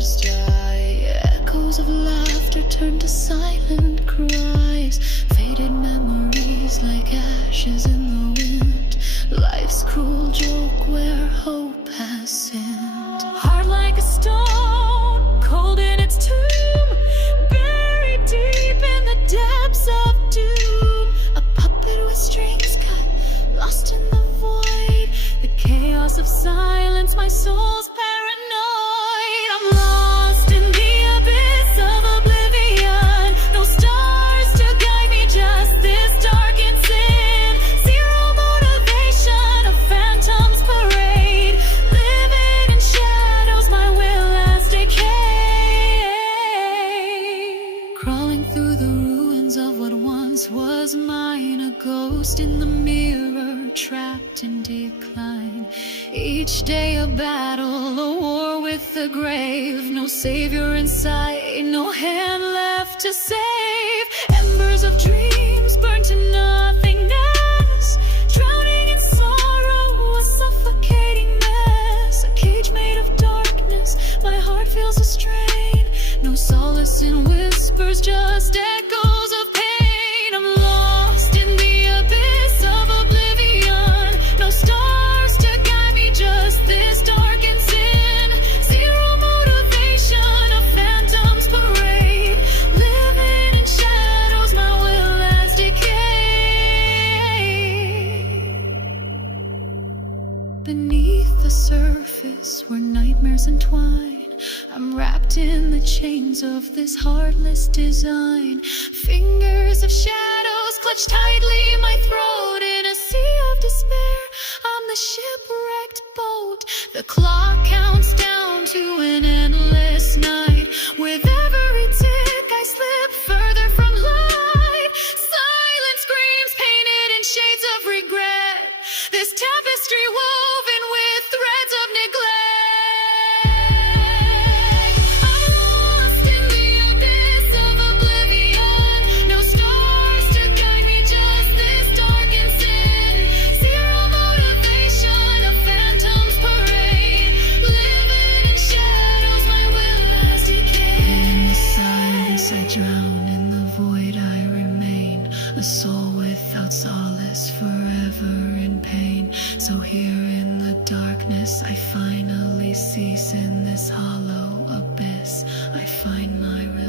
stars die. Echoes of laughter turn to silent cries. Faded memories like ashes in the wind. Life's cruel joke where hope has sinned. Heart like a stone, cold in its tomb, buried deep in the depths of doom. A puppet with strings cut, lost in the void. The chaos of silence, my soul's paranoid. I'm lost in the abyss of oblivion. No stars to guide me, just this darkened sin. Zero motivation, a phantom's parade. Living in shadows, my will has decayed. Crawling through the ruins of what once was mine. A ghost in the mirror, trapped in decline. Each day a battle, a war with the grave. No savior in sight, no hand left to save. Embers of dreams burn to nothingness. Drowning in sorrow, a suffocating mess. A cage made of darkness, my heart feels a strain. No solace in whispers, just echoes of pain. I'm lost in the abyss of oblivion. No stars to guide me, just this darkened sin. Zero motivation, a phantom's parade. Living in shadows, my will has decayed. Beneath the surface where nightmares entwine, I'm wrapped in the chains of this heartless design. Fingers of shadows clutch tightly my throat. In a sea of despair, I'm the shipwrecked boat. The clock counts down to an endless night. With every tick I slip further from light. Silent screams painted in shades of regret. This tapestry woven with threads of neglect. A soul without solace, forever in pain. So here in the darkness I finally cease. In this hollow abyss I find my relief.